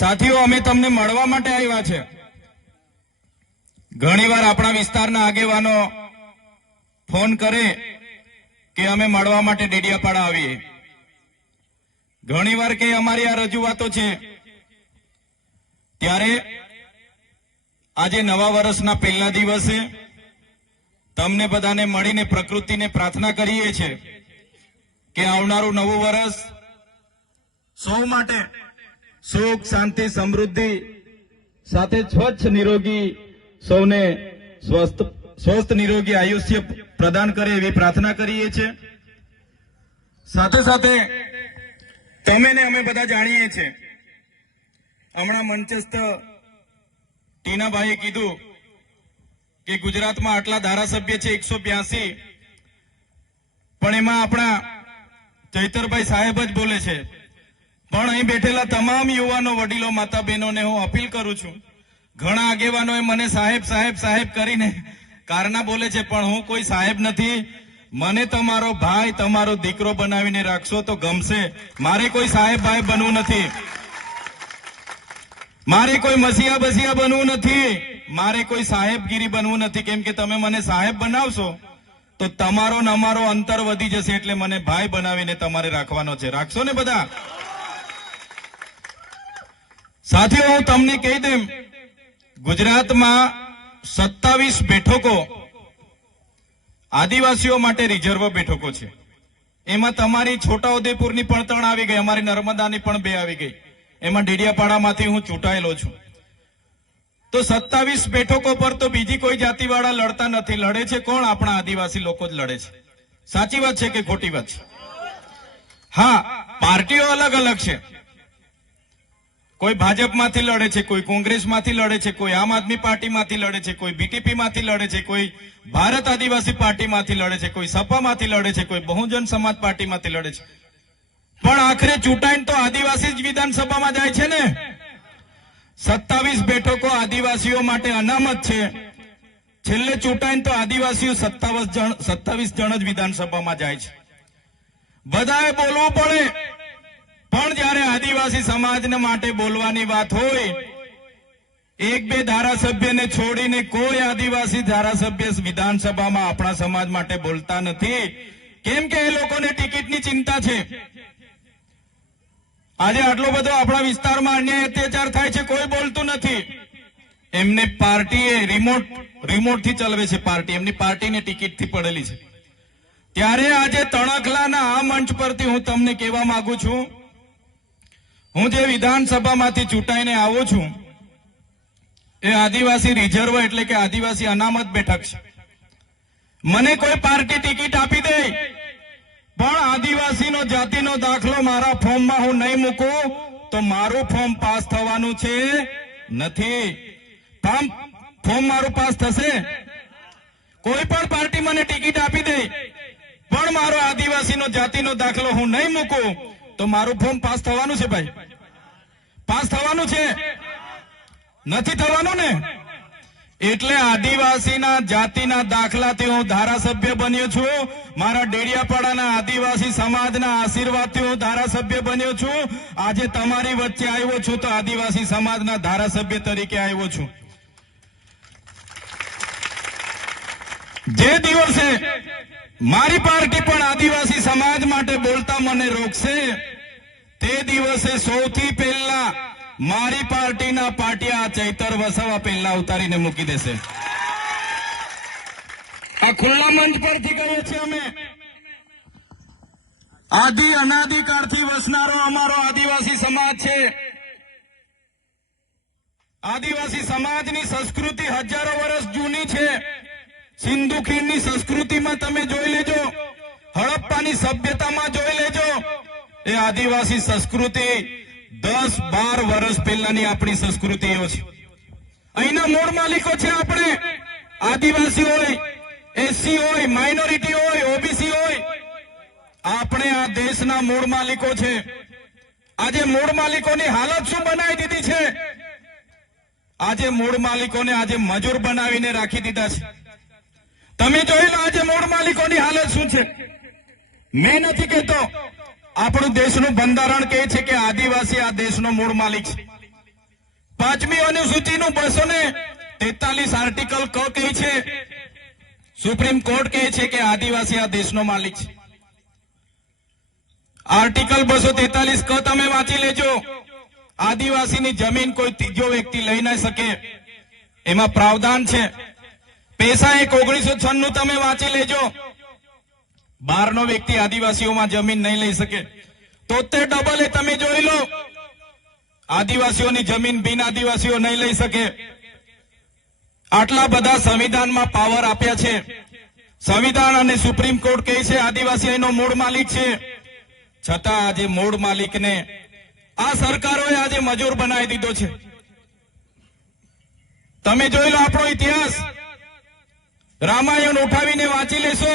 સાથીઓ, અમે તમને મળવા માટે આવ્યા છે। ઘણીવાર આપણા વિસ્તારના આગેવાનો ફોન કરે કે અમે મળવા માટે ડેડિયાપાડા આવીએ, ઘણીવાર કે અમારી આ રજૂઆતો છે। ત્યારે આજે નવા વર્ષના પહેલા દિવસે તમને બધાને મળીને પ્રકૃતિને પ્રાર્થના કરીએ છીએ કે આવનારું નવું વર્ષ સૌ માટે સુખ, શાંતિ, સમૃદ્ધિ સાથે સ્વચ્છ નિરોગી સૌને સ્વસ્થ નિરોગી આયુષ્ય પ્રદાન કરે એવી પ્રાર્થના કરીએ છીએ। સાથે સાથે તમે ને અમે બધા જાણીએ છીએ, હમણાં મંચસ્થ ટીનાભાઈએ કીધું કે ગુજરાતમાં આટલા ધારાસભ્ય છે 182, પણ એમાં આપણા ચૈતરભાઈ સાહેબ જ બોલે છે। પણ અહીં બેઠેલા તમામ યુવાનો, વડીલો, માતા બહેનોને હું અપીલ કરું છું, ઘણા આગેવાનોએ મને સાહેબ સાહેબ સાહેબ કરીને કારના બોલે છે, પણ હું કોઈ સાહેબ નથી। મને તમારો ભાઈ, તમારો દીકરો બનાવીને રાખશો તો ગમશે। મારે કોઈ સાહેબ ભાઈ બનવું નથી, મારે કોઈ મસીહા બસિયા બનવું નથી, મારે કોઈ સાહેબગીરી બનવું નથી। કેમ કે તમે મને સાહેબ બનાવશો તો તમારો ને અમારો અંતર વધી જશે, એટલે મને ભાઈ બનાવીને તમારે રાખવાનો છે। રાખશો ને બધા? સાથીઓ, હું તમને કહી દઉં, ગુજરાતમાં 27 બેઠકો આદિવાસીઓ માટે રિઝર્વ બેઠકો છે। એમાં તમારી છોટાઉદેપુરની પણ 3 આવી ગઈ, અમારી નર્મદાની પણ 2 આવી ગઈ, એમાં ડેડિયાપાડામાંથી હું ચૂંટાયેલો છું। તો 27 બેઠકો પર તો બીજી કોઈ જાતિવાળા લડતા નથી, લડે છે કોણ? આપણા આદિવાસી લોકો જ લડે છે। સાચી વાત છે કે ખોટી વાત છે? હા, પાર્ટીઓ અલગ અલગ છે, કોઈ ભાજપમાંથી લડે છે, કોઈ કોંગ્રેસમાંથી લડે છે, કોઈ આમ આદમી પાર્ટીમાંથી લડે છે, કોઈ બીટીપીમાંથી લડે છે, કોઈ ભારત આદિવાસી પાર્ટીમાંથી લડે છે, કોઈ સપામાંથી લડે છે, કોઈ બહુજન સમાજ પાર્ટીમાંથી લડે છે, પણ આખરે ચૂંટાઈને તો આદિવાસી જ વિધાનસભામાં જાય છે ને। 27 બેઠકો આદિવાસીઓ માટે અનામત છે, છેલ્લે ચૂંટાઈને તો આદિવાસીઓ 27 જણ જ વિધાનસભામાં જાય છે। બધાએ બોલવું પડે, પણ જ્યારે આદિવાસી સમાજને માટે બોલવાની વાત હોય, 1-2 ધારાસભ્યને છોડીને કોઈ આદિવાસી ધારાસભ્ય વિધાનસભામાં આપણા સમાજ માટે બોલતા નથી, કેમ કે એ લોકોને ટિકિટની ચિંતા છે। આજે આટલો બધો આપણા વિસ્તારમાં અન્યાય અત્યાચાર થાય છે, કોઈ બોલતું નથી। એમને પાર્ટીએ રિમોટથી ચલાવે છે, પાર્ટી એમની પાર્ટીની ટિકિટથી પડેલી છે। ત્યારે આજે તણખલાના આ મંચ પરથી હું તમને કહેવા માંગુ છું, હું જે વિધાનસભામાંથી ચૂંટાઈને આવું છું એ આદિવાસી રિઝર્વ એટલે કે આદિવાસી અનામત બેઠક છે। મને કોઈ પાર્ટી ટિકિટ આપી દે, પણ આદિવાસીનો જાતિનો દાખલો મારા ફોર્મમાં હું નહીં મૂકું તો મારું ફોર્મ પાસ થવાનું છે નથી। ફોર્મ મારું પાસ થશે? કોઈ પણ પાર્ટી મને ટિકિટ આપી દે, પણ મારો આદિવાસીનો જાતિનો દાખલો હું નહીં મૂકું તો મારું ફોર્મ પાસ થવાનું છે? ભાઈ, પાસ થવાનું છે? નથી થવાનું ને। એટલે આદિવાસીના જાતિના દાખલાથી હું ધારાસભ્ય બન્યો છું, મારા ડેડિયાપાડાના આદિવાસી સમાજના આશીર્વાદથી હું ધારાસભ્ય બન્યો છું। આજે તમારી વચ્ચે આવ્યો છું તો આદિવાસી સમાજના ધારાસભ્ય તરીકે આવ્યો છું। જે દિવસે મારી પાર્ટી પણ આદિવાસી સમાજ માટે બોલતા મને રોકશે, તે દિવસે સૌથી પહેલા મારી પાર્ટીના પાટિયા ચૈતર વસાવા પહેલા ઉતારીને મૂકી દેશે। આ ખુલ્લા મંચ પરથી કહીએ છીએ અમે, અનાદિકાળથી વસનારો અમારો આદિવાસી સમાજ છે। આદિવાસી સમાજની સંસ્કૃતિ હજારો વર્ષ જૂની છે। સિંધુ ખીણની સંસ્કૃતિમાં તમે જોઈ લેજો, હડપ્પાની સભ્યતામાં જોઈ લેજો, એ આદિવાસી સંસ્કૃતિ 10-12 વર્ષ પહેલાની આપણી સંસ્કૃતિઓ છે। અહીંના મૂળ માલિકો છે આપણે, આદિવાસી હોય, એસસી હોય, માઇનોરિટી હોય, ઓબીસી હોય, આપણે આ દેશના મૂળ માલિકો છે। આજે મૂળ માલિકોની હાલત શું બનાવી દીધી છે? આજે મૂળ માલિકોને આજે મજૂર બનાવીને રાખી દીધા છે। તમે જોઈ લો આજે મૂળ માલિકોની હાલત શું છે। મેં નથી કહેતો, આપણું દેશનું બંધારણ કહે છે કે આદિવાસી આ દેશનો મૂળ માલિક છે। 5મી અનુસૂચિનું 243 આર્ટિકલ ક કહે છે, સુપ્રીમ કોર્ટ કહે છે કે આદિવાસી આ દેશનો માલિક છે. આર્ટિકલ 243 ક તમે વાંચી લેજો. આદિવાસીની જમીન કોઈ ત્રીજો વ્યક્તિ લઈ ન શકે, એમાં પ્રાવધાન છે. પૈસા 1996 તમે વાંચી લેજો. બહારનો વ્યક્તિ આદિવાસીઓમાં જમીન નહીં લઈ શકે. 73 તમે જોઈ લો, આદિવાસીઓની જમીન બિન આદિવાસીઓ નહીં લઈ શકે. આટલા બધા સંવિધાનમાં પાવર આપ્યા છે. સંવિધાન અને સુપ્રીમ કોર્ટ કહે છે આદિવાસી એનો મૂળ માલિક છે. છતાં આજે મૂળ માલિકને આ સરકારોએ આજે મજૂર બનાવી દીધો છે. તમે જોઈ લો આપણો ઇતિહાસ, રામાયણ ઉઠાવીને વાંચી લેશો.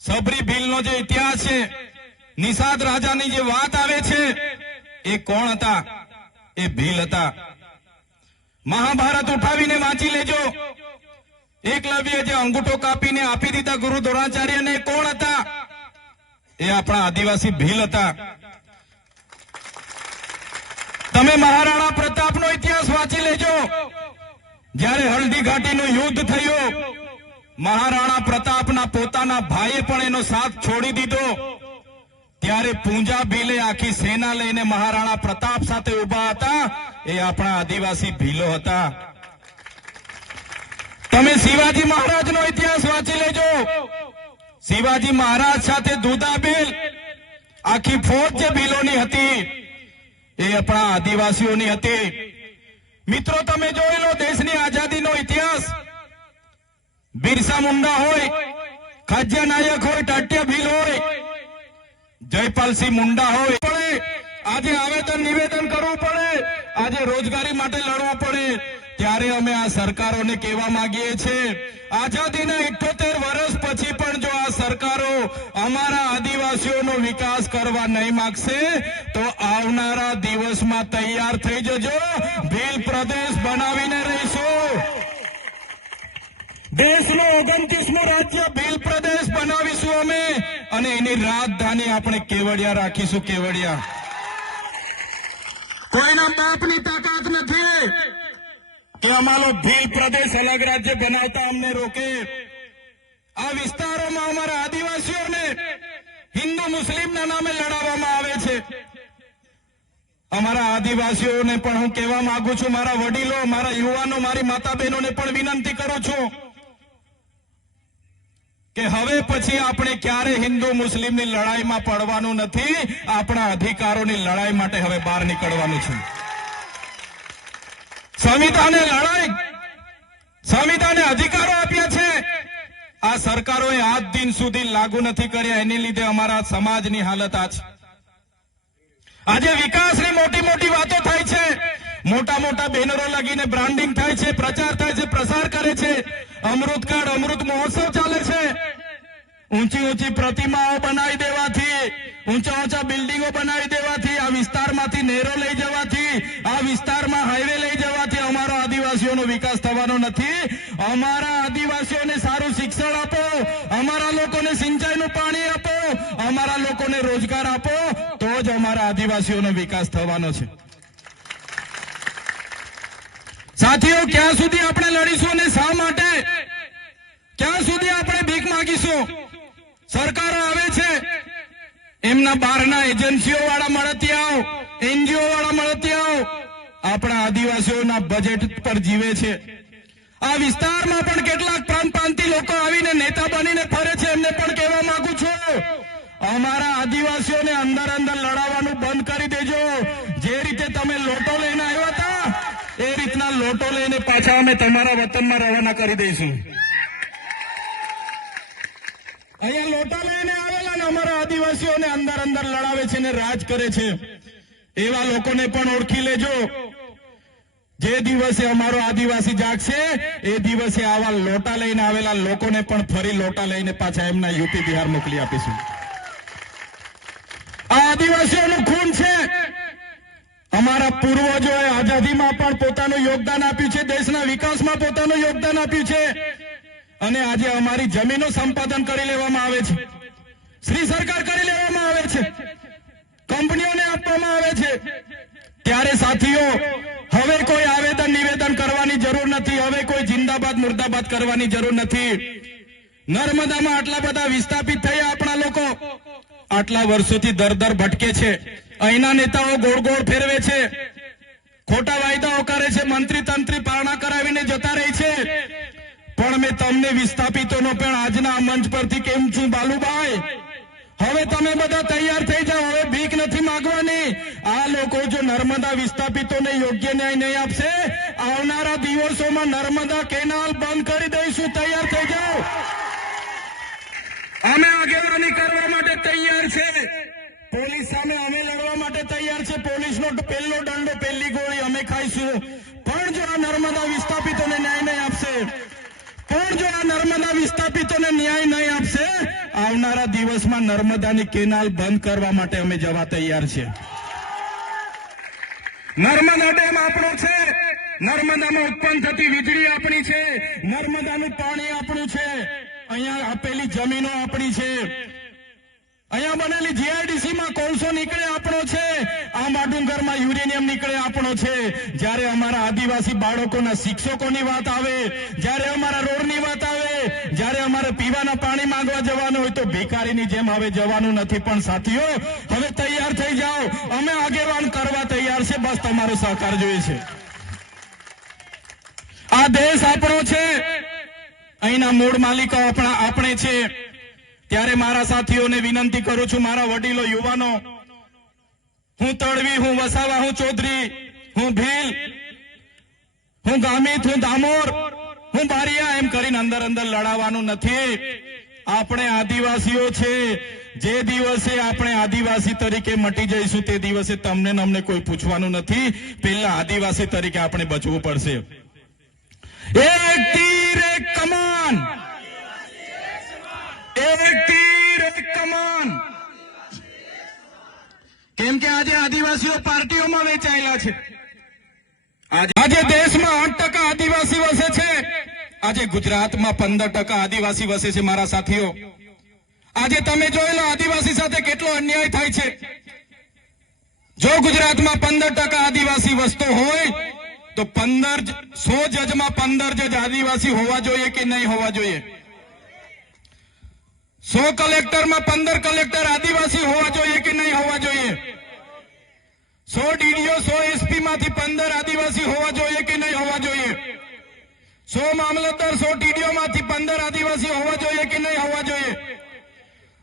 સબરી ભીલનો જે ઇતિહાસ છે, નિષાદ રાજાની જે વાત આવે છે, એ કોણ હતા? એ ભીલ હતા. મહાભારત ઉઠાવીને વાંચી લેજો. એકલવ્ય જે અંગૂઠો કાપીને આપી દીધા ગુરુ દ્રોણાચાર્યને, કોણ હતા? એ આપણા આદિવાસી ભીલ હતા. તમે મહારાણા પ્રતાપનો ઇતિહાસ વાંચી લેજો. જ્યારે હલ્દી ઘાટીનું યુદ્ધ થયું, મહારાણા પ્રતાપના પોતાના ભાઈએ પણ એનો સાથ છોડી દીધો. ત્યારે પૂંજા ભીલે આખી સેના લઈને મહારાણા પ્રતાપ સાથે ઉભા હતા. એ આપણા આદિવાસી ભીલો હતા. તમે શિવાજી મહારાજનો ઇતિહાસ વાંચી લેજો. શિવાજી મહારાજ સાથે દુધાબેલ આખી ફોજ જે ભીલોની હતી, એ આપણા આદિવાસીઓની હતી. મિત્રો તમે જોઈ લો દેશની આઝાદીનો ઇતિહાસ. બિરસા મુંડા હોય, ખાજ્યા નાયક હોય, ટાટિયા ભીલ હોય, જયપાલસિંહ મુંડા હોય, આજે આવેદન નિવેદન કરવું પડે, આજે રોજગારી માટે લડવું પડે. ત્યારે અમે આ સરકારોને કહેવા માંગીએ છીએ, આઝાદીના 78 વર્ષ પછી પણ જો આ સરકારો અમારા આદિવાસીઓનો વિકાસ કરવા નહીં માંગશે તો આવનારા દિવસમાં તૈયાર થઈ જજો. ભીલ પ્રદેશ બનાવીને રહીશું. દેશનો 29મું રાજ્ય ભીલ પ્રદેશ બનાવીશું અમે, અને એની રાજધાની આપણે કેવડિયા રાખીશું. કેવડિયા. કોઈના બાપની તાકાત નથી કે અમારો ભીલ પ્રદેશ અલગ રાજ્ય બનાવતા અમને રોકે. આ વિસ્તારોમાં અમારા આદિવાસીઓને હિન્દુ મુસ્લિમના નામે લડાવવામાં આવે છે. અમારા આદિવાસીઓને પણ હું કહેવા માંગુ છું, મારા વડીલો, મારા યુવાનો, મારી માતા બહેનોને પણ વિનંતી કરું છું કે હવે પછી આપણે ક્યારે હિન્દુ મુસ્લિમની લડાઈમાં પડવાનું નથી. આપણા અધિકારોની લડાઈ માટે હવે બહાર નીકળવાનું છે. સંવિધાને અધિકારો આપ્યા છે, આ સરકારોએ આજ દિન સુધી લાગુ નથી કર્યા. એની લીધે અમારા સમાજની હાલત આ છે. આજે વિકાસની મોટી મોટી વાતો થાય છે, મોટા મોટા બેનરો લગીને બ્રાન્ડિંગ થાય છે, પ્રચાર થાય છે, પ્રસાર કરે છે. અમૃતકાળ, અમૃત મહોત્સવ ચાલે છે. ઊંચી ઊંચી પ્રતિમાઓ બનાવી દેવાથી, ઊંચા ઊંચા બિલ્ડિંગો બનાવી દેવાથી, આ વિસ્તારમાંથી નહેરો લઈ જવાથી, આ વિસ્તારમાં હાઈવે લઈ જવાથી અમારો આદિવાસીઓનો વિકાસ થવાનો નથી. અમારા આદિવાસીઓને સારું શિક્ષણ આપો, અમારા લોકોને સિંચાઈનું પાણી આપો, અમારા લોકોને રોજગાર આપો, તો જ અમારા આદિવાસીઓનો વિકાસ થવાનો છે. સાથીઓ, ક્યાં સુધી આપણે લડીશું અને શા માટે? ક્યાં સુધી આપણે ભીખ માંગીશું? સરકારો આવે છે, એમના બહારના એજન્સીઓ વાળા મળતિયાઓ, એનજીઓ વાળા મળતિયાઓ આપણા આદિવાસીઓના બજેટ પર જીવે છે. આ વિસ્તારમાં પણ કેટલાક પ્રાંતિ લોકો આવીને નેતા બનીને ફરે છે. એમને પણ કહેવા માંગુ છું, અમારા આદિવાસીઓને અંદર અંદર લડાવવાનું બંધ કરી દેજો. જે રીતે તમે લોટો લઈને આવ્યા હતા, એ રીતના લોટો લઈને પાછા અમે તમારા વતનમાં રવાના કરી દઈશું. અહીંયા લોટા લઈને આવેલા ને અમારા આદિવાસીઓને અંદર અંદર લડાવે છે ને રાજ કરે છે. એવા લોકોને પણ ઓળખી લેજો. જે દિવસે અમારો આદિવાસી જાગશે, એ દિવસે આવા લોટા લઈને આવેલા લોકોને પણ ફરી લોટા લઈને પાછા એમના યુપી બિહાર મોકલી આપીશું. આ આદિવાસીઓનું ખૂન છે. અમારા પૂર્વજોએ આઝાદીમાં પણ પોતાનું યોગદાન આપ્યું છે, દેશના વિકાસમાં પોતાનું યોગદાન આપ્યું છે. અને આજે અમારી જમીનો સંપાદન કરી લેવામાં આવે છે, શ્રી સરકાર કરી લેવામાં આવે છે, કંપનીઓને આપવામાં આવે છે. ત્યારે સાથીઓ, હવે કોઈ આવેદન નિવેદન કરવાની જરૂર નથી, હવે કોઈ જિંદાબાદ મુર્દાબાદ કરવાની જરૂર નથી. નર્મદામાં આટલા બધા વિસ્થાપિત થયા આપણા લોકો, આટલા વર્ષોથી દર ભટકે છે. અહીંના નેતાઓ ગોળ ગોળ ફેરવે છે, ખોટા વાયદાઓ કરે છે, મંત્રી તંત્રી પારણા કરાવીને જતા રહે છે. પણ મેં તમને વિસ્થાપિતોનો પણ આજના મંચ પરથી કેમ છું બાલુભાઈ, હવે તમે બધા તૈયાર થઈ જાઓ. હવે ભીખ નથી માંગવાની. આ લોકો જો નર્મદા વિસ્થાપિતોને યોગ્ય ન્યાય નહીં આપશે, આવનારા દિવસોમાં નર્મદા કેનાલ બંધ કરી દઈશું. તૈયાર થઈ જાઓ. અમે આગેવાની કરવા માટે તૈયાર છે. પોલીસ સામે અમે લડવા માટે તૈયાર છે. પોલીસનો પહેલો દંડો, પહેલી ગોળી અમે ખાઈશું. પણ જો આ નર્મદા વિસ્થાપિતોને ન્યાય નહીં આપશે, આવનારા દિવસમાં નર્મદાની કેનાલ બંધ કરવા માટે અમે જવા તૈયાર છે. નર્મદા ડેમ આપણો છે, નર્મદામાં ઉત્પન્ન થતી વીજળી આપણી છે, નર્મદાનું પાણી આપણું છે, અહીંયા આપેલી જમીનો આપણી છે, અહીંયા બનેલી જીઆઈડીસીમાં કોલસો નીકળે આપણો છે, આંબા ડુંગરમાં યુરેનિયમ નીકળે આપણો છે. જ્યારે અમારા આદિવાસી બાળકોના શિક્ષકોની વાત આવે, જ્યારે અમારા રોડની વાત આવે, જ્યારે અમારે પીવાના પાણી માંગવા જવાનું હોય તો ભિખારીની જેમ હવે જવાનું નથી. પણ સાથીઓ, હવે તૈયાર થઈ જાઓ. અમે આગેવાન કરવા તૈયાર છે. બસ તમારો સહકાર જોઈએ છે. આ દેશ આપણો છે, અહીંના મૂળ માલિકો આપણે છે. ત્યારે મારા સાથીઓને વિનંતી કરું છું, મારા વડીલો, યુવાનો, હું તળવી, હું વસાવા, હું ચૌધરી, હું ભીલ, હું ગામિત, હું દામોર, હું બારિયા એમ કરીને અંદર લડાવવાનું નથી. આપણે આદિવાસીઓ છે. જે દિવસે આપણે આદિવાસી તરીકે મટી જઈશું તે દિવસે તમને ને અમને કોઈ પૂછવાનું નથી. પહેલા આદિવાસી તરીકે આપણે બચવું પડશે. એક તીર એક કમાન, એક તીર એક કમાન. કેમ કે આજે આદિવાસીઓ પાર્ટીઓમાં વેચાયેલા છે. આજે દેશમાં 8% આદિવાસી વસે છે. આજે ગુજરાતમાં 15% આદિવાસી વસે છે. મારા સાથીઓ, આજે તમે જોઈ લો આદિવાસી સાથે કેટલો અન્યાય થાય છે. જો ગુજરાતમાં 15% આદિવાસી વસતો હોય તો 100 જજમાં 15 જજ આદિવાસી હોવા જોઈએ કે નહીં હોવા જોઈએ? 100 કલેક્ટરમાં 15 કલેક્ટર આદિવાસી હોવા જોઈએ કે નહીં હોવા જોઈએ? 100 ડીડીઓ 100 એસપી માંથી 15 આદિવાસી હોવા જોઈએ કે નહીં હોવા જોઈએ? 100 મામલતદાર 100 ટીડીઓ માંથી 15 આદિવાસી હોવા જોઈએ કે નહીં હોવા જોઈએ?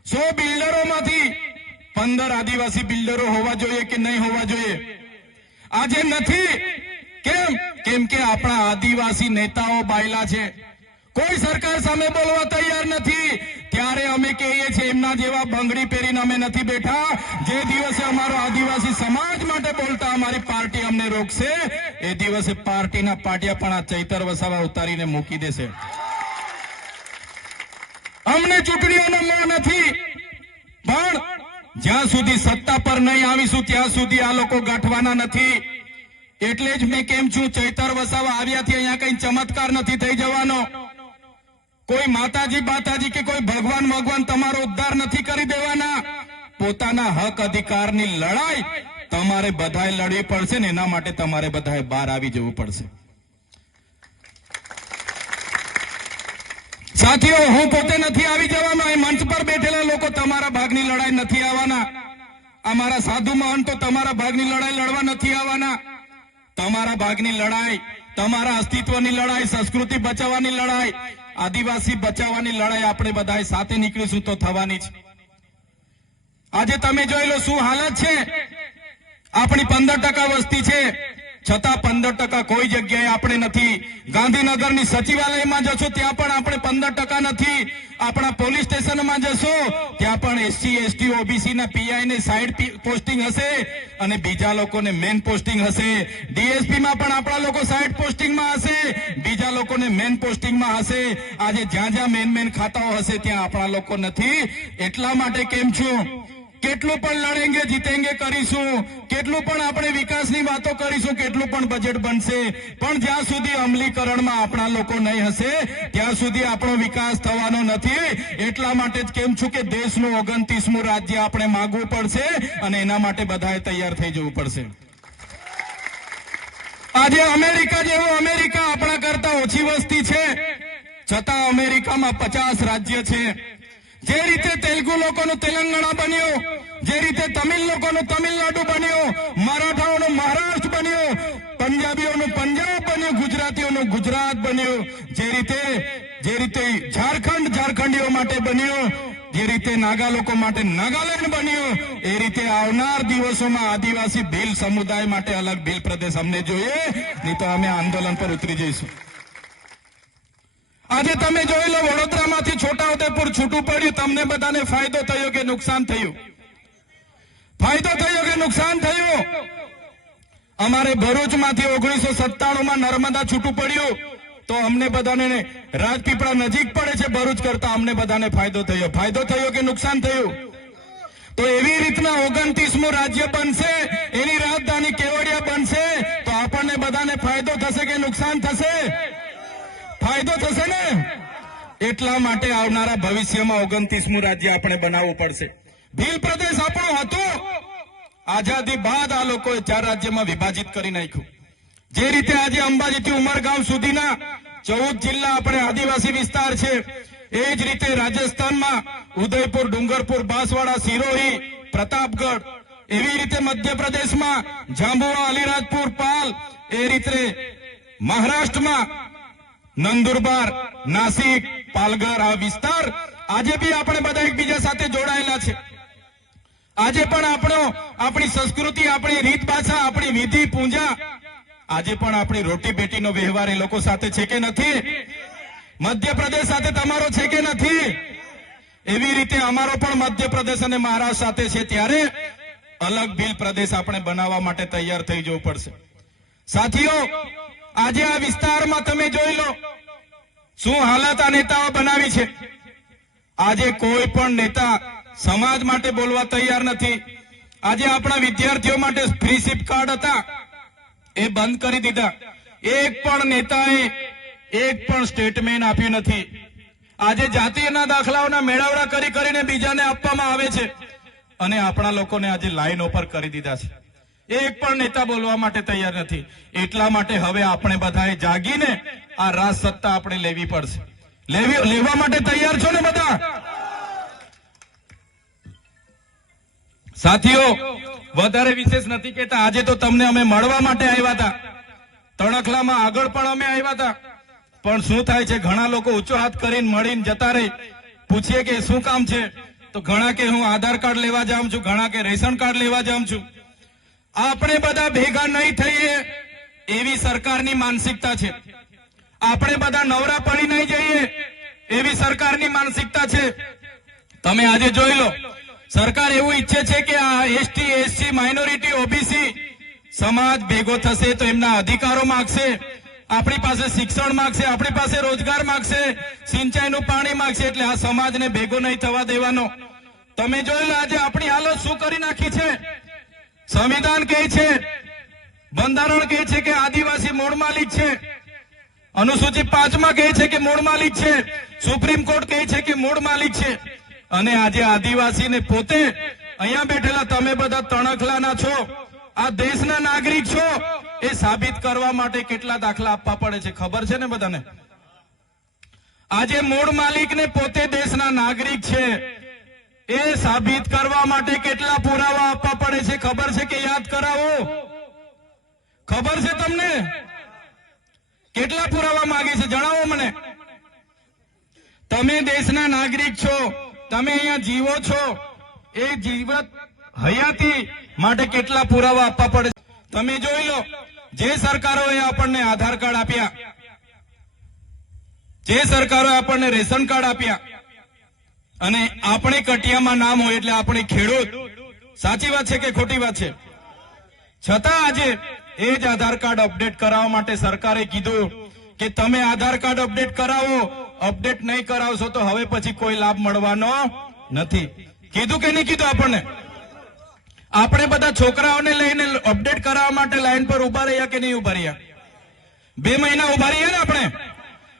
100 બિલ્ડરો માંથી 15 આદિવાસી બિલ્ડરો હોવા જોઈએ કે નહીં હોવા જોઈએ? આજે નથી. કેમ કે આપણા આદિવાસી નેતાઓ બાયલા છે. કોઈ સરકાર સામે બોલવા તૈયાર નથી. ત્યારે અમે કહીએ છીએ એમના જેવા બંગડી પહેરીને અમે નથી બેઠા. જે દિવસે અમારો આદિવાસી સમાજ માટે બોલતા અમારી પાર્ટી અમને રોકશે, એ દિવસે પાર્ટીના પાટિયા પણ આ ચૈતર વસાવા ઉતારીને મૂકી દેશે. અમને ચૂંટણીઓનો મોહ નથી, પણ જ્યાં સુધી સત્તા પર નહીં આવીશું ત્યાં સુધી આ લોકો ગાંઠવાના નથી. એટલે જ મેં કેમ છું, ચૈતર વસાવા આવ્યાથી અહીંયા કઈ ચમત્કાર નથી થઈ જવાનો. કોઈ માતાજી બાતાજી કે કોઈ ભગવાન તમારો ઉદ્ધાર નથી કરી દેવાના. પોતાના હક અધિકારની લડાઈ તમારે બધાએ લડવી પડશે ને એના માટે તમારે બધાએ બહાર આવી જવું પડશે. સાથીઓ, હું પોતે નથી આવી જવાનો. એ મંચ પર બેઠેલા લોકો તમારા ભાગની લડાઈ નથી આવવાના. અમારા સાધુ મહંતો તમારા ભાગની લડાઈ લડવા નથી આવવાના. તમારા ભાગની લડાઈ, તમારા અસ્તિત્વની લડાઈ, સંસ્કૃતિ બચાવવાની લડાઈ, આદિવાસી બચાવવાની લડાઈ આપણે બધા સાથે નીકળીશું તો થવાની છે. આજે તમે જોઈ લો શું હાલત છે. આપણી 15% વસ્તી છે, છતાં 15% કોઈ જગ્યાએ આપણે નથી. ગાંધીનગરની સચિવાલયમાં જશો ત્યાં પણ આપણે 15% નથી. આપણા પોલીસ સ્ટેશનમાં જશો ત્યાં પણ એસસી એસટી ઓબીસી ના પીઆઈ ને સાઈડ પોસ્ટિંગ હશે અને બીજા લોકોને મેન પોસ્ટિંગ હશે. ડીએસપી માં પણ આપણા લોકો સાઈડ પોસ્ટિંગમાં હશે, બીજા લોકોને મેન પોસ્ટિંગમાં હશે. આજે જ્યાં મેન ખાતાઓ હશે ત્યાં આપણા લોકો નથી. એટલા માટે કેમ છું, કેટલું પણ લડેંગે જીતેંગે કરીશું, કેટલું પણ આપણે વિકાસની વાતો કરીશું, કેટલું પણ બજેટ બનશે, પણ જ્યાં સુધી અમલીકરણમાં આપણા લોકો નહીં હશે ત્યાં સુધી આપણો વિકાસ થવાનો નથી. એટલા માટે જ કેમ છું કે દેશનું 29મું રાજ્ય આપણે માંગવું પડશે અને એના માટે બધાએ તૈયાર થઈ જવું પડશે. આજે અમેરિકા જેવો અમેરિકા આપણા કરતા ઓછી વસ્તી છે, છતાં અમેરિકામાં 50 રાજ્ય છે. જે રીતે તેલુગુ લોકોનું તેલંગાણા બન્યું, જે રીતે તમિલ લોકોનું તમિલનાડુ બન્યું, મરાઠાઓનું મહારાષ્ટ્ર બન્યું, પંજાબીઓનું પંજાબ બન્યું, ગુજરાતીઓનું ગુજરાત બન્યું, જે રીતે ઝારખંડીઓ માટે બન્યું, જે રીતે નાગા લોકો માટે નાગાલેન્ડ બન્યું, એ રીતે આવનાર દિવસોમાં આદિવાસી ભીલ સમુદાય માટે અલગ ભીલ પ્રદેશ અમને જોઈએ, નહીં તો અમે આંદોલન પર ઉતરી જઈશું. આજે તમે જોઈ લો, વડોદરામાંથી છોટાઉદેપુર છૂટું પડ્યું, તમને બધાને ફાયદો થયો કે નુકસાન થયું? ફાયદો થયો કે નુકસાન થયું? અમારે ભરૂચમાંથી 1997માં નર્મદા છૂટું પડ્યું તો અમને બધાને રાજપીપળા નજીક પડે છે ભરૂચ કરતા, અમને બધાને ફાયદો થયો. ફાયદો થયો કે નુકસાન થયું? તો એવી રીતના 29મું રાજ્ય બનશે, એની રાજધાની કેવડિયા બનશે તો આપણને બધાને ફાયદો થશે કે નુકસાન થશે? ફાયદો થશે ને. એટલા માટે આવનારા ભવિષ્યમાં 29મું રાજ્ય આપણે બનાવવું પડશે. ભીલ પ્રદેશ આપણો હતો, આઝાદી બાદ આ લોકોએ 4 રાજ્યમાં વિભાજિત કરી નાખ્યું. જે રીતે આજે અંબાજીથી ઉમરગામ સુધીના 14 જિલ્લા આપણે આદિવાસી વિસ્તાર છે, એ જ રીતે રાજસ્થાનમાં ઉદયપુર, ડુંગરપુર, બાંસવાડા, સિરોહી, પ્રતાપગઢ, એવી રીતે મધ્યપ્રદેશમાં જાંબુઆ, અલીરાજપુર, પાલ, એ રીતે મહારાષ્ટ્રમાં નંદુરબાર, નાસિક, પાલઘર, આ વિસ્તાર આજે બી આપણે બધા એકબીજા સાથે જોડાયેલા છે. આજે પણ આપણી સંસ્કૃતિ, આપણી રીત ભાષા, આપણી વિધિ પૂજા, આજે પણ આપણી રોટી બેટીનો વ્યવહાર એ લોકો સાથે છે કે નથી? મધ્યપ્રદેશ સાથે તમારો છે કે નથી? એવી રીતે અમારો પણ મધ્યપ્રદેશ અને મહારાષ્ટ્ર સાથે છે. ત્યારે અલગ ભીલ પ્રદેશ આપણે બનાવવા માટે તૈયાર થઈ જવું પડશે. સાથીઓ, આજે આ વિસ્તારમાં તમે જોઈ લો શું હાલત આ નેતાઓ બનાવી છે. આજે કોઈ પણ નેતા સમાજ માટે બોલવા તૈયાર નથી. આજે આપણા વિદ્યાર્થીઓ માટે ફ્રી સિપ કાર્ડ હતા, એ બંધ કરી દીધા. એક પણ નેતાએ એક પણ સ્ટેટમેન્ટ આપ્યું નથી. આજે જાતિના દાખલાઓના મેળાવડા કરીને બીજાને આપવામાં આવે છે અને આપણા લોકોને આજે લાઈન ઉપર કરી દીધા છે. એક પણ નેતા બોલવા માટે તૈયાર નથી. એટલા માટે હવે આપણે બધાએ જાગીને આ રાજ સત્તા આપણે લેવી પડશે. લેવા માટે તૈયાર છો ને બધા? સાથીઓ, વધારે વિશેષ નથી કહેતા. આજે તો તમને અમે મળવા માટે આવ્યા હતા. તણખલામાં આગળ પણ અમે આવ્યા હતા, પણ શું થાય છે, ઘણા લોકો ઊંચો હાથ કરીને મળીને જતા રહે. પૂછીએ કે શું કામ છે, તો ઘણા કે હું આધાર કાર્ડ લેવા જાઉં છું, ઘણા કે રેશન કાર્ડ લેવા જાઉં છું. આપણે બધા ભેગા નહીં થઈએ એવી સરકારની માનસિકતા છે. આપણે બધા નવરા પડી નહીં જઈએ એવી સરકારની માનસિકતા છે. તમે આજે જોઈ લો, સરકાર એવું ઈચ્છે છે કે આ એસટી, એસસી, માઇનોરિટી, ઓબીસી સમાજ ભેગો થશે તો એમના અધિકારો માંગશે, આપણી પાસે શિક્ષણ માંગશે, આપણી પાસે રોજગાર માંગશે, સિંચાઈનું પાણી માંગશે. એટલે આ સમાજને ભેગો નહીં થવા દેવાનો. તમે જોઈ લો આજે આપણી હાલત શું કરી નાખી છે. સંવિધાન કહે છે, બંધારણ કહે છે કે આદિવાસી મૂળ માલિક છે, અનુસૂચિ 5માં કહે છે કે મૂળ માલિક છે, સુપ્રીમ કોર્ટ કહે છે કે મૂળ માલિક છે. અને આજે આદિવાસીને પોતે અહીંયા બેઠેલા તમે બધા તણખલાના છો, આ દેશના નાગરિક છો, એ સાબિત કરવા માટે કેટલા દાખલા આપવા પડે છે ખબર છે ને બધાને? આજે મૂળ માલિકને પોતે દેશના નાગરિક છે એ સાબિત કરવા માટે કેટલા પુરાવા આપવા પડે છે ખબર છે કે યાદ કરાવો? ખબર છે તમને? કેટલા પુરાવા માંગે છે જણાવો મને. તમે દેશના નાગરિક છો, તમે અહીંયા જીવો છો, એ જીવત હયાતી માટે કેટલા પુરાવા આપવા પડે? તમે જોઈ લો, જે સરકારોએ આપણને આધાર કાર્ડ આપ્યા, જે સરકારોએ આપણને રેશન કાર્ડ આપ્યા, અને આપણે કટિયામાં નામ હોય એટલે આપણે ખેડૂત, સાચી વાત છે કે ખોટી વાત છે? છતાં આજે એ જ આધાર કાર્ડ અપડેટ કરાવવા માટે સરકારે કીધું કે તમે આધાર કાર્ડ અપડેટ કરાવો, અપડેટ નહીં કરાવશો તો હવે પછી કોઈ લાભ મળવાનો નથી. કીધું કે નહીં કીધું? આપણને આપણે બધા છોકરાઓને લઈને અપડેટ કરાવવા માટે લાઈન પર ઉભા રહ્યા કે નહીં ઉભા રહ્યા? 2 મહિના ઉભા રહ્યા ને આપણે.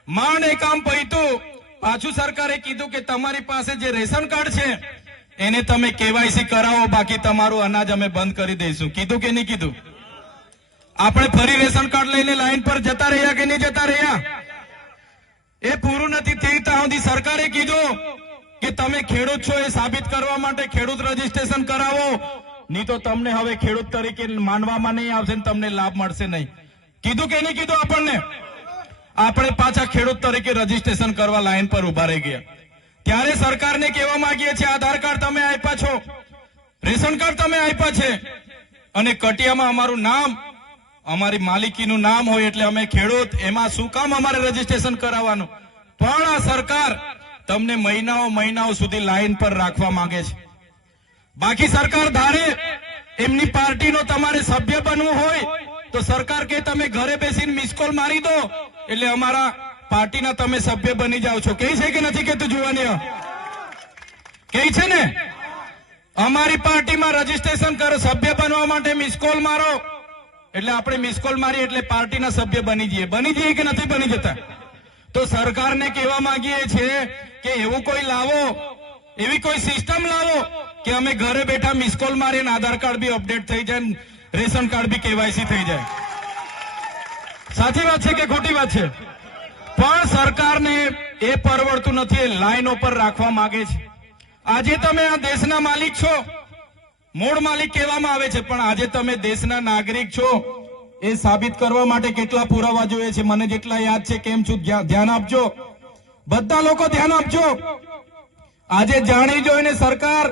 માંડ એ કામ પૈતું, પાછું સરકારે કીધું કે તમારી પાસે જે રેશન કાર્ડ છે એને તમે કેવાયસી કરાવો, બાકી તમારું અનાજ અમે બંધ કરી દઈશું. કીધું કે નહીં કીધું? આપણે ફરી રેશન કાર્ડ લઈને લાઈન પર જતા રહ્યા કે નહીં જતા રહ્યા? એ પૂરું નથી થઈ ત્યાં સુધી સરકારે કીધું કે તમે ખેડૂત છો એ સાબિત કરવા માટે ખેડૂત રજીસ્ટ્રેશન કરાવો, નહીં તો તમને હવે ખેડૂત તરીકે માનવામાં નહીં આવશે ને તમને લાભ મળશે નહીં. કીધું કે નહીં કીધું? આપણને આપણે પાછા ખેડૂત તરીકે રજીસ્ટ્રેશન કરવા લાઈન પર ઉભા રહી ગયા. ત્યારે સરકારને કહેવા માંગીએ છીએ, આધાર કાર્ડ તમે આપ્યા છો, રેશન કાર્ડ તમે આપ્યા છે, અને કટિયામાં અમારું નામ, અમારી માલિકીનું નામ હોય એટલે અમે ખેડૂત, એમાં શું કામ અમારે રજીસ્ટ્રેશન કરાવવાનું? પણ આ સરકાર તમને મહિનાઓ સુધી લાઈન પર રાખવા માંગે છે. બાકી સરકાર ધારે એમની પાર્ટીનો તમારે સભ્ય બનવું હોય તો સરકાર કે તમે ઘરે બેસીને મિસ કોલ મારી દો એટલે અમારા પાર્ટીના તમે સભ્ય બની જાઓ છો. કહે છે કે નથી કહેતું? જુવાની કહે છે ને, અમારી પાર્ટીમાં રજીસ્ટ્રેશન કરો, સભ્ય બનવા માટે મિસ કોલ મારો એટલે આપણે મિસ કોલ મારી એટલે પાર્ટીના સભ્ય બની જઈએ કે નથી બની જતા? તો સરકારને કહેવા માંગીએ છીએ કે એવું કોઈ લાવો, એવી કોઈ સિસ્ટમ લાવો કે અમે ઘરે બેઠા મિસ કોલ મારીને આધાર કાર્ડ બી અપડેટ થઈ જાય, રેશન કાર્ડ બી કેવાયસી થઈ જાય. સાચી વાત છે કે ખોટી વાત છે? પણ સરકારને એ પરવડતું નથી, એ લાઈનો પર રાખવા માંગે છે. આજે તમે આ દેશના માલિક છો, મૂળ માલિક કહેવામાં આવે છે, પણ આજે તમે દેશના નાગરિક છો એ સાબિત કરવા માટે કેટલા પુરાવા જોઈએ છે? મને જેટલા યાદ છે કેમ છું, ધ્યાન આપજો, બધા લોકો ધ્યાન આપજો. આજે જાણી જોઈને સરકાર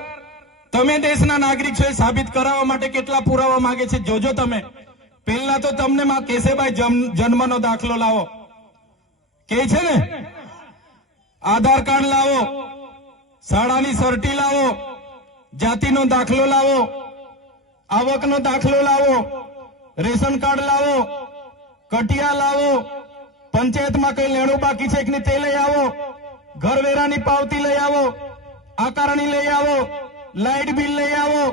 તમે દેશના નાગરિક છો એ સાબિત કરાવવા માટે કેટલા પુરાવા માંગે છે, જોજો તમે. પહેલા તો તમને માં કેશેભાઈ જન્મનો દાખલો લાવો, કે છે ને, આધાર કાર્ડ લાવો, શાળાની સર્ટી લાવો, જાતિનો દાખલો લાવો, આવકનો દાખલો લાવો, રેશન કાર્ડ લાવો, કટિયા લાવો, પંચાયતમાં કઈ લેણું બાકી છે કે નહીં તે લઈ આવો, ઘરવેરાની પાવતી લઈ આવો, આકારણી લઈ આવો, લાઇટ બિલ લઈ આવો,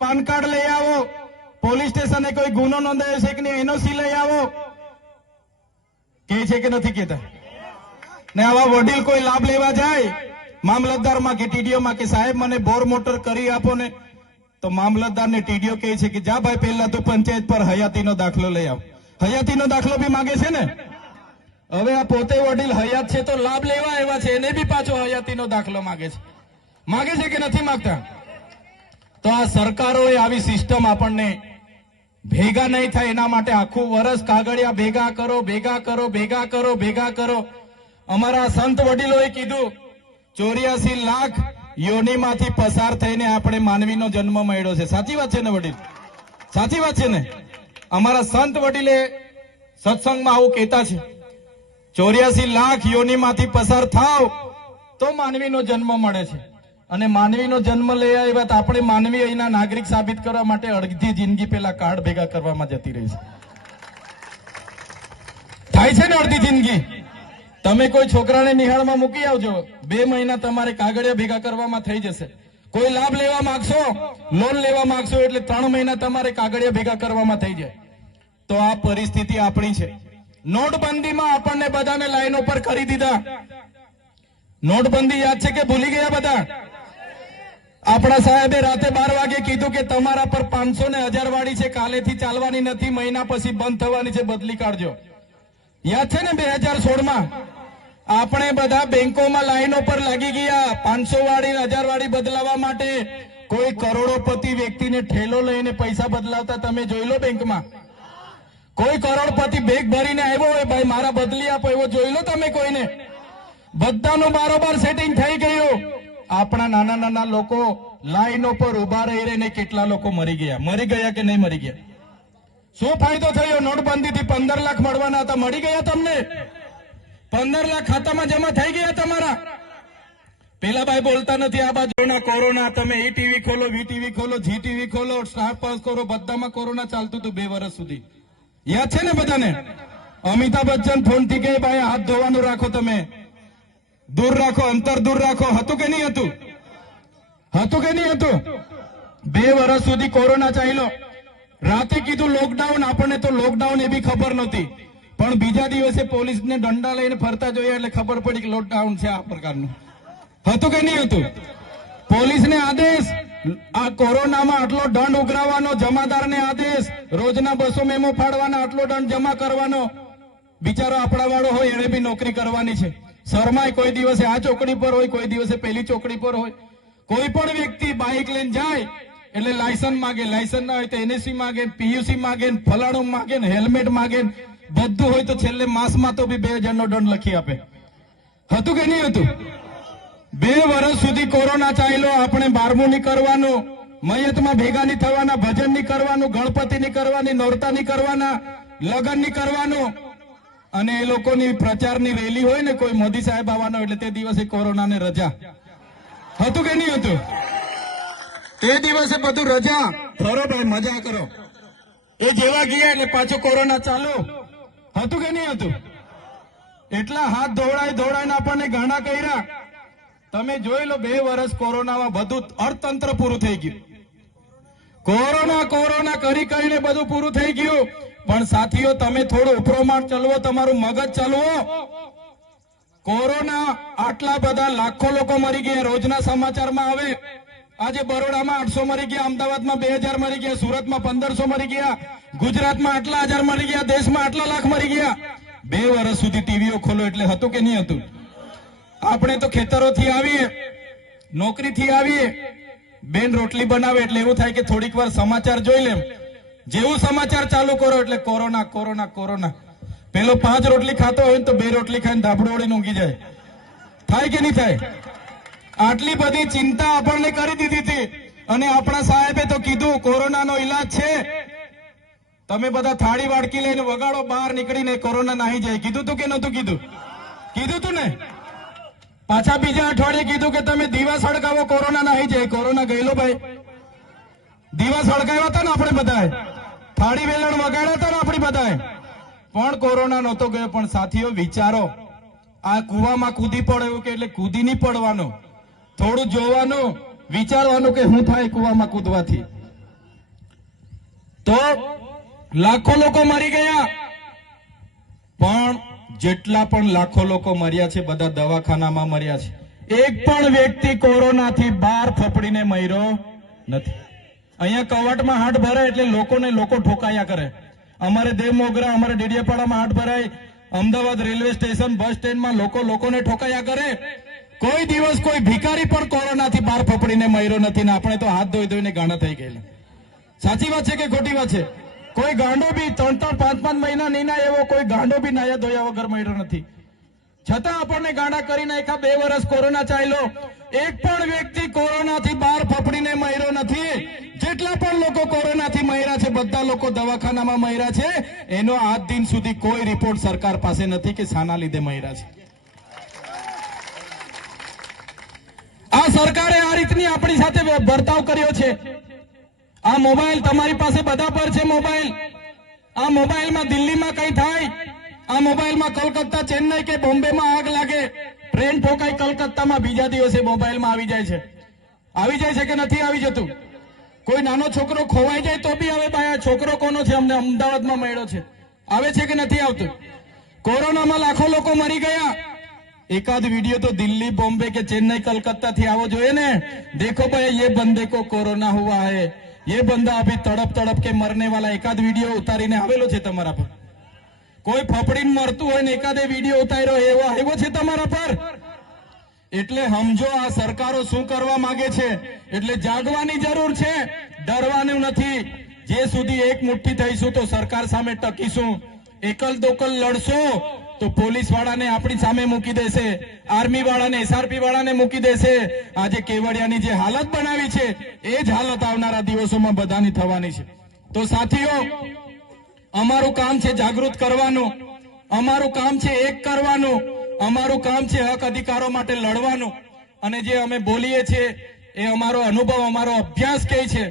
પાન કાર્ડ લઈ આવો, પોલીસ સ્ટેશને કોઈ ગુનો નોંધાયો છે કે નહીં એનઓસી લઈ આવો. કે છે કે નથી કહેતા? ને આવા વડીલ કોઈ લાભ લેવા જાય મામલતદારમાં કે ટીડીઓમાં કે સાહેબ મને બોર મોટર કરી આપો ને, તો મામલતદારને ટીડીઓ કહે છે કે જા ભાઈ પહેલા તો પંચાયત પર હયાતીનો દાખલો લઈ આવ. હયાતીનો દાખલો બી માંગે છે ને. હવે આ પોતે વડીલ હયાત છે તો લાભ લેવા આવ્યા છે, એને બી પાછો હયાતીનો દાખલો માંગે છે કે નથી માંગતા? તો આ સરકારોએ આવી સિસ્ટમ આપણને ભેગા નહીં થાય એના માટે આખું વર્ષ કાગળિયા ભેગા કરો. અમારા સંત વડીલોએ કીધું 84 લાખ યોનિમાંથી પસાર થઈને આપણે માનવીનો જન્મ મળ્યો છે. સાચી વાત છે ને વડીલ? સાચી વાત છે ને? અમારા સંત વડીલે સત્સંગમાં આવું કહેતા છે, 84 લાખ યોનિમાંથી પસાર થાવ તો માનવીનો જન્મ મળે છે. અને માનવીનો જન્મ લઈ આવ્યા તો આપણે માનવી અહીંના નાગરિક સાબિત કરવા માટે અડધી જિંદગી પેલા કાર્ડ ભેગા કરવામાં જતી રહી છે. થાય છે ને અડધી જિંદગી? તમે કોઈ છોકરાને નિહાળમાં મૂકી આવજો, 2 મહિના તમારે કાગળિયા ભેગા કરવામાં થઈ જશે. કોઈ લાભ લેવા માંગશો, લોન લેવા માંગશો એટલે 3 મહિના તમારે કાગળિયા ભેગા કરવામાં થઈ જાય. તો આ પરિસ્થિતિ આપણી છે. નોટબંધીમાં આપણને બધાને લાઈનો પર કરી દીધા. નોટબંધી યાદ છે કે ભૂલી ગયા બધા? આપણા સાહેબે રાતે 12 વાગે કીધું કે તમારા પર 500 ને 1000 વાળી છે, કાલેથી ચાલવાની નથી, મહિના પછી બંધ થવાની છે, બદલી કાઢજો. યાદ છે ને 2016માં આપણે બધા બેંકોમાં લાઈનો પર લાગી ગયા 500 વાળી 1000 વાળી બદલાવા માટે. કોઈ કરોડોપતિ વ્યક્તિને ઠેલો લઈને પૈસા બદલાવતા તમે જોઈ લો બેંકમાં. કોઈ કરોડપતિ બેગ ભરીને આવ્યો હોય, ભાઈ મારા બદલી આપો, એવો જોઈ લો તમે કોઈને? બધાનું બારોબાર સેટિંગ થઈ ગયું. આપણા નાના લોકો લાઈનો પર ઉભા રહી રહીને કેટલા લોકો મરી ગયા કે નહીં મરી ગયા? શું ફાયદો થયો? નોટબંધીથી 15 લાખ મળવાના હતા, મળી ગયા તમને? 15 લાખ ખાતામાં જમા થઈ ગયા તમારા. પેલા ભાઈ બોલતા નથી આ બાજુના કોરોના. તમે ટીવી ખોલો, વીટીવી ખોલો, જીટીવી ખોલો, સ્ટાર પાસ કરો, બધામાં કોરોના ચાલતું હતું 2 વર્ષ સુધી. યાદ છે ને બધાને? અમિતાભ બચ્ચન ફોનથી કહે ભાઈ હાથ ધોવાનું રાખો, તમે દૂર રાખો, અંતર દૂર રાખો. હતું કે નહીં હતું? 2 વર્ષ સુધી કોરોના ચાલ્યો. રાતે કીધું લોકડાઉન, આપણને તો લોકડાઉન એ બી ખબર નહોતી, પણ બીજા દિવસે પોલીસને દંડા લઈને ફરતા જોયા એટલે ખબર પડી કે લોકડાઉન છે આ પ્રકારનું. હતું કે નહીં હતું? પોલીસને આદેશ આ કોરોનામાં આટલો દંડ ઉઘરાવવાનો, જમાદારને આદેશ, રોજના 200 મેમો ફાડવાના, આટલો દંડ જમા કરવાનો. બિચારો આપણા વાળો હોય એને બી નોકરી કરવાની છે. શરમાય કોઈ દિવસે આ ચોકડી પર હોય, કોઈ દિવસે પેલી ચોકડી પર હોય. કોઈ પણ વ્યક્તિ બાઇક લઈને જાય એટલે લાયસન્સ માગે, લાયસન્સ ના હોય તો એનએસસી માગે, પીયુસી માગે, ફલાણું માગે, હેલ્મેટ માગે, બધું હોય તો છેલ્લે માસમાં તો બી 2000 નો દંડ લખી આપે. હતું કે નહીં હતું? 2 વર્ષ સુધી કોરોના ચાલ્યો. આપણે 12મું નહીં કરવાનું, મયતમાં ભેગા નહીં થવાના, ભજન નહીં કરવાનું, ગણપતિ નહીં કરવાની, નોરતા નહીં કરવાના, લગ્ન નહીં કરવાનું. અને એ લોકોની પ્રચારની રેલી હોય ને, કોઈ મોદી સાહેબ આવવાનો એટલે તે દિવસે કોરોનાને રજા. હતું કે નહીં હતું? તે દિવસે બધું રજા. ફરો ભાઈ, મજા કરો. એ જેવા ગયા એટલે પાછો કોરોના ચાલુ. હતું કે નહીં હતું? એટલા હાથ ધોવડાઈને આપણને ગાંડા કર્યા. તમે જોઈ લો, 2 વર્ષ કોરોનામાં બધું અર્થતંત્ર પૂરું થઈ ગયું. કોરોના કરીને બધું પૂરું થઈ ગયું. પણ સાથીઓ, તમે થોડું ઉપરોમાટ ચલવો, તમારું મગજ ચલવો. કોરોના આટલા બધા લાખો લોકો મરી ગયા, રોજના સમાચારમાં આવે. આજે બરોડામાં 800 મરી ગયા, અમદાવાદમાં 2000 મરી ગયા, સુરતમાં 1500 મરી ગયા, ગુજરાતમાં આટલા હજાર મરી ગયા, દેશમાં આટલા લાખ મરી ગયા. 2 વર્ષ સુધી ટીવીઓ ખોલો એટલે હતું કે નહીં હતું? આપણે તો ખેતરોથી આવીએ, નોકરીથી આવીએ, બેન રોટલી બનાવે એટલે એવું થાય કે થોડીક વાર સમાચાર જોઈ લેમ. જેવું સમાચાર ચાલુ કરો એટલે કોરોના. પેલો 5 રોટલી ખાતો હોય ને તો 2 રોટલી ખાઈને ધાબળો ઓળીને ઊંઘી જાય. થાય કે નહીં થાય? આટલી બધી ચિંતા આપણને કરી દીધી હતી. અને આપણા સાહેબે તો કીધું કોરોનાનો ઈલાજ છે. તમે બધા થાળી વાડકી લઈને વગાડો, બહાર નીકળીને કોરોના નાહી જાય. કીધું તું કે નતું કીધું? કીધું તું ને? પાછા બીજા અઠવાડિયે કીધું કે તમે દીવા સળગાવો, કોરોના નાહી જાય. કોરોના ગયેલો ભાઈ. દીવા સળગાવ્યા હતા ને આપણે બધાએ, થાળી વેલણ વગાડ્યા હતા ને આપણે બધાએ, પણ કોરોના નહોતો ગયો. પણ સાથીઓ વિચારો, આ કુવામાં કૂદી પડે એવું કે એટલે કૂદી નહીં પડવાનું, થોડું જોવાનું, વિચારવાનું કે શું થાય કુવામાં કૂદવાથી. તો લાખો લોકો મરી ગયા. પણ જેટલા પણ લાખો લોકો મર્યા છે બધા દવાખાનામાં મર્યા છે. એક પણ વ્યક્તિ કોરોનાથી બહાર ફફડીને મર્યો નથી. અહીંયા કવાટમાં હાટ ભરાય એટલે લોકો ઠોકાયા કરે. અમારે દેવમોગરા, અમારે ડેડિયાપાડામાં હાટ ભરાય, અમદાવાદ રેલવે સ્ટેશન, બસ સ્ટેન્ડમાં લોકોને ઠોકાયા કરે. કોઈ દિવસ કોઈ ભિખારી પણ કોરોનાથી બહાર ફફડીને મર્યો નથી. ને આપણે તો હાથ ધોઈને ગાંડા થઈ ગયેલા. સાચી વાત છે કે ખોટી વાત છે? કોઈ ગાંડો બી 3-3, 5-5 મહિના નહીં ના એવો કોઈ ગાંડો બી નાયા ધોયા વગર મર્યો નથી. છતાં આપણને ગાંડા કરી નાખ્યા. 2 વર્ષ કોરોના ચાલ્યો, એક પણ વ્યક્તિ કોરોનાથી બહાર ફફડીને મર્યો નથી. જેટલા પણ લોકો કોરોનાથી મર્યા છે બધા લોકો દવાખાનામાં મર્યા છે. એનો આજ દિન સુધી કોઈ રિપોર્ટ સરકાર પાસે નથી કે શાના લીધે મર્યા છે. આ સરકારે આ રીતની આપણી સાથે વર્તાવ કર્યો છે. આ મોબાઈલ તમારી પાસે બધા પર છે. આ મોબાઈલમાં દિલ્હીમાં કઈ થાય, આ મોબાઈલમાં કલકત્તા, ચેન્નઈ કે બોમ્બેમાં આગ લાગે, ટ્રેન ઠોકાય કલકત્તામાં, બીજા દિવસે મોબાઈલમાં આવી જાય છે. આવી જાય છે કે નથી આવી જતું? કોઈ નાનો છોકરો ખોવાઈ જાય તો બી હવે ભાઈ આ છોકરો કોનો છે, અમને અમદાવાદમાં મળ્યો છે. આવે છે કે નથી આવતું? કોરોનામાં લાખો લોકો મરી ગયા. एकाद वीडियो तो दिल्ली, बॉम्बे के चेन्नई, कलकत्ता थी आवो જોઈએ ને. देखो भाई ये बंदे को कोरोना हुआ है, ये बंदा अभी तड़प के मरने वाला. एकाद वीडियो उतारीने आवेलो છે તમારા પર. કોઈ ફફડીને મરતું હોય ને એકાદે વીડિયો ઉતાર્યો એવો આવ્યો છે તમારા પર. એટલે સમજો આ સરકારો શું કરવા માંગે છે. એટલે જાગવાની જરૂર છે, ડરવાનું નથી. જે સુધી એક મુઠ્ઠી થઈશું તો સરકાર સામે ટકીશું. એકલ દોકલ લડશો તો પોલીસ વાળાને આપણી સામે મૂકી દેશે, આર્મી વાળાને, એસઆરપી વાળાને મૂકી દેશે. આજે કેવડિયાની જે હાલત બનાવી છે એ જ હાલત આવનારા દિવસોમાં બધાની થવાની છે. તો સાથીઓ, અમારું કામ છે જાગૃત કરવાનું, અમારું કામ છે એક કરવાનું, અમારું કામ છે હક અધિકારો માટે લડવાનું. અને જે અમે બોલીએ છીએ એ અમારો અનુભવ, અમારો અભ્યાસ કહે છે.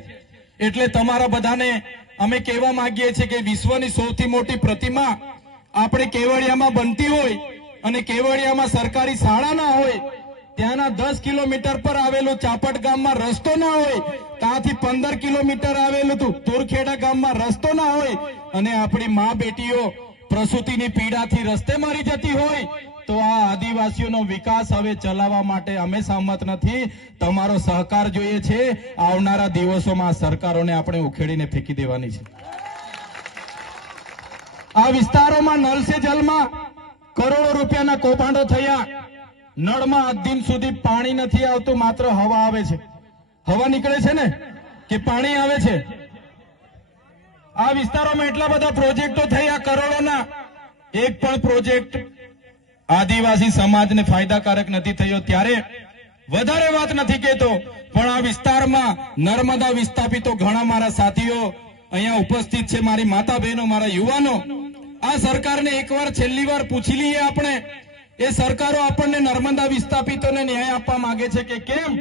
એટલે તમારા બધાને અમે કહેવા માંગીએ છીએ કે વિશ્વની સૌથી મોટી પ્રતિમા આપણે કેવડિયામાં બનતી હોય અને કેવડિયામાં સરકારી શાળા ના હોય, ત્યાંના 10 કિલોમીટર પર આવેલું ચાપટ ગામમાં રસ્તો ના હોય, ત્યાંથી 15 કિલોમીટર આવેલું તુરખેડા ગામમાં રસ્તો ના હોય, અને આપણી મા બેટીઓ પ્રસૂતિની પીડાથી રસ્તે મરી જતી હોય, તો આ આદિવાસીઓનો વિકાસ હવે ચલાવવા માટે અમે સહમત નથી. તમારો સહકાર જોઈએ છે. આવનારા દિવસોમાં આ સરકારોને આપણે ઉખેડીને ફેંકી દેવાની છે. આ વિસ્તારોમાં નલ સે જલમાં કરોડો રૂપિયાના કૌભાંડો થયા. નળમાં આજ દિન સુધી પાણી નથી આવતું, માત્ર હવા આવે છે. હવા નીકળે છે ને કે પાણી આવે છે? આ વિસ્તારોમાં એટલા બધા પ્રોજેક્ટો થયા કરોડોના, એક પણ પ્રોજેક્ટ આદિવાસી સમાજને ફાયદાકારક નથી થયો. ત્યારે વધારે વાત નથી કહેતો, પણ આ વિસ્તારમાં નર્મદા વિસ્થાપિતો ઘણા મારા સાથીઓ અહીંયા ઉપસ્થિત છે, મારી માતા બહેનો, મારા યુવાનો. આ સરકારને એકવાર છેલ્લી વાર પૂછી લઈએ આપણે, એ સરકારો આપણને નર્મદા વિસ્થાપિતોને ન્યાય આપવા માંગે છે કે કેમ?